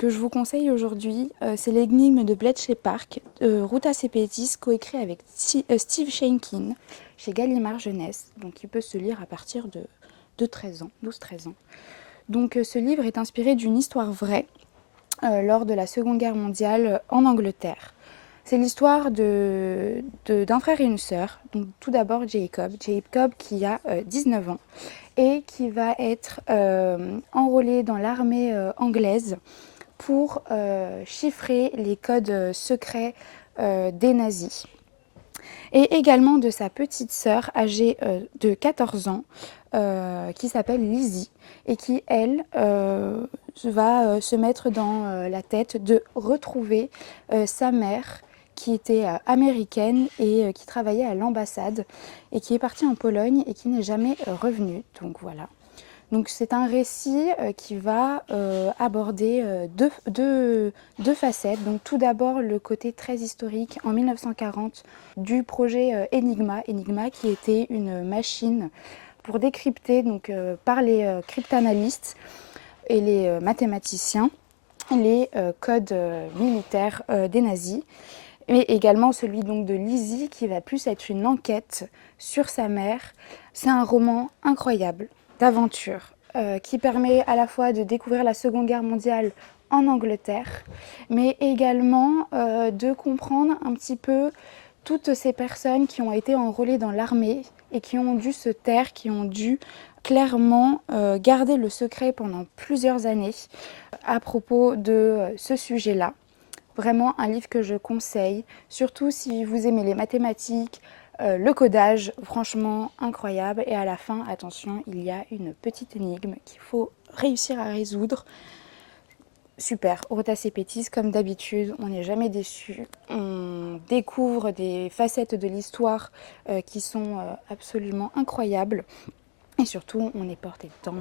que je vous conseille aujourd'hui, c'est l'énigme de Bletchley Park, Ruta Sepetys, coécrit avec Steve Shankin chez Gallimard Jeunesse. Donc il peut se lire à partir de 13 ans, 12-13 ans. Donc ce livre est inspiré d'une histoire vraie lors de la Seconde Guerre mondiale en Angleterre. C'est l'histoire d'un frère et une sœur. Donc, tout d'abord Jacob qui a 19 ans et qui va être enrôlé dans l'armée anglaise pour chiffrer les codes secrets des nazis. Et également de sa petite sœur âgée de 14 ans qui s'appelle Lizzie et qui, elle, va se mettre dans la tête de retrouver sa mère qui était américaine et qui travaillait à l'ambassade et qui est partie en Pologne et qui n'est jamais revenue. Donc voilà. Donc c'est un récit qui va aborder deux facettes. Donc tout d'abord le côté très historique en 1940 du projet Enigma qui était une machine pour décrypter donc, par les cryptanalystes et les mathématiciens les codes militaires des nazis. Mais également celui donc de Lizzie qui va plus être une enquête sur sa mère. C'est un roman incroyable d'aventure qui permet à la fois de découvrir la Seconde Guerre mondiale en Angleterre, mais également de comprendre un petit peu toutes ces personnes qui ont été enrôlées dans l'armée et qui ont dû se taire, qui ont dû clairement garder le secret pendant plusieurs années à propos de ce sujet-là. Vraiment un livre que je conseille, surtout si vous aimez les mathématiques, le codage, franchement incroyable. Et à la fin, attention, il y a une petite énigme qu'il faut réussir à résoudre. Super, Ruta Sepetys, comme d'habitude, on n'est jamais déçu. On découvre des facettes de l'histoire qui sont absolument incroyables. Et surtout, on est porté dedans.